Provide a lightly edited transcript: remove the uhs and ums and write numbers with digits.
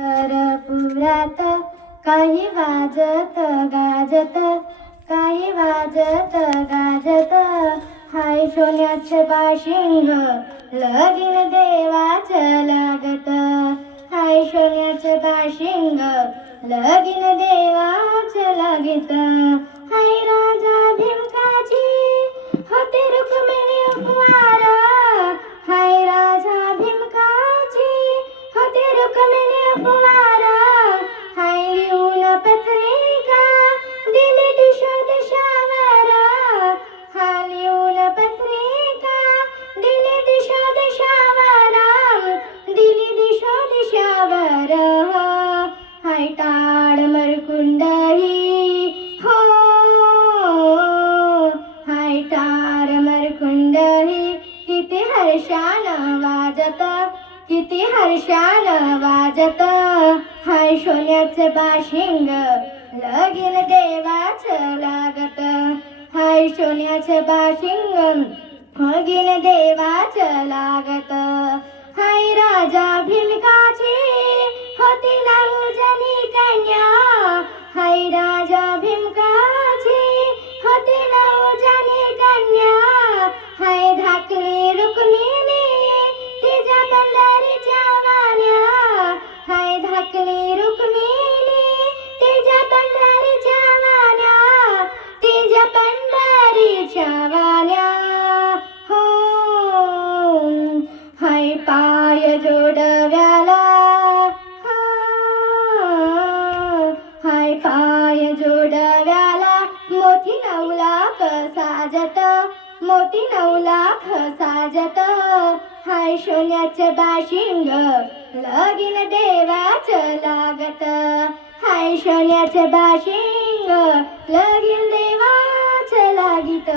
पुरात काही वाजत गाजत, काही वाजत गाजत, हाय सोन्याचे बाशिंग लगीन देवाचं लागत, हाय सोन्याचे बाशिंग लगीन देवाचं लागत. हाय राजा भिमकाची होते रुक्मिणी उपवार, हाय राजा भिमकाची होते रुक्मिणी उपवार, हाय लिहून पत्रिका दिली दिशा दिशावर, हा लिहून पत्रिका दिली दिशा दिशावर, दिली दिशा दिशावर. हाय टाळ मरकुंड ही हो, हाय टाळ मरकुंड ही किती हर्षानं वाजत, किती हर्षानं वाजत, हाय सोन्याचं बाशिंग लगीन देवाचं लागत, हाय सोन्याचं बाशिंग लगीन देवाचं लागत. हाय राजा भिमकाची होती नवजनी कन्या, हाय राजा भिमकाची होती नवजनी कन्या, हाय धाकली रुक्मिणी तिच्या पंढरीच्या वाण्या, हाय धाकली रुक्मिणी तिच्या पंढरीच्या वाण्या, तिच्या पंढरीच्या वाण्या. हो हाय पाय जोडव्याला, हाय पाय जोडव्याला मोती 9 लाख साजत, मोती 9 लाख साजत, हाय सोन्याचं बाशिंग लगीन देवाचं लागत, हाय सोन्याचं बाशिंग लगीन देवाचं लागित.